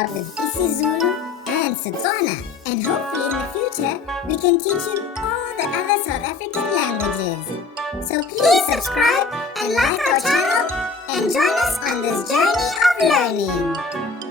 start with isiZulu and Setswana, and hopefully in the future we can teach you all the other South African languages. So please subscribe and like our channel and join us on this journey of learning.